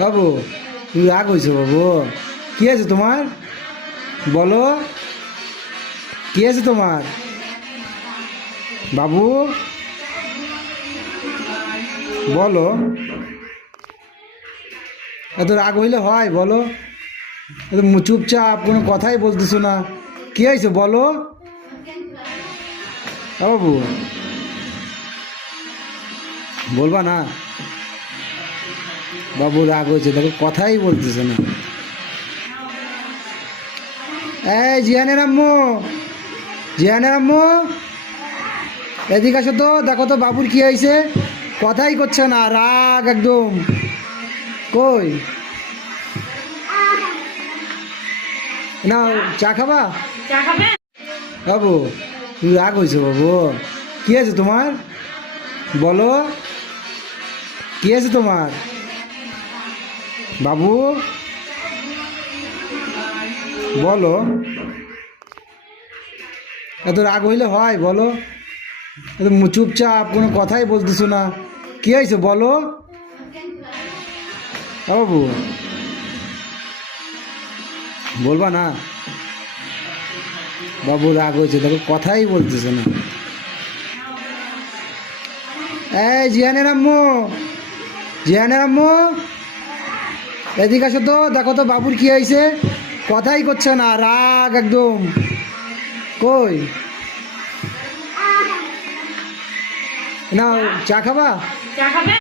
বাবু তুমি রাগ হয়েছো বাবু? কি আছে তোমার? বলো কি আছে তোমার বাবু? বলো। এত রাগ হইলে হয়? বলো। এত চুপচাপ কোনো কথাই বলতেছো না। কি হয়েছে বলো বাবু? বলবা না? বাবু রাগ হয়েছে, দেখো কথাই বলতেছে না। এই জিয়ানের আম্মু, জিয়ানের আম্মু, এদিকে আসো তো, দেখো তো বাবুর কি হয়েছে, কথাই করছে না, রাগ একদম। কই না, চা খাবা? বাবু তুমি রাগ হয়েছো বাবু? কি আছে তোমার? বলো কি আছে তোমার বাবু? বলো। এত রাগ হইলে হয়? বলো। এত চুপচাপ কোনো কথাই বলতেছো না। কি হয়েছে বলো বাবু? বলবা না? বাবু রাগ হয়েছে, দেখো কথাই বলতেছে না। এই জিয়ানের আম্মু, জিয়ানের আম্মু, এদিকে আসো তো, দেখো তো বাবুর কি হয়েছে, কথাই করছে না, রাগ একদম। কই না, চা খাবা?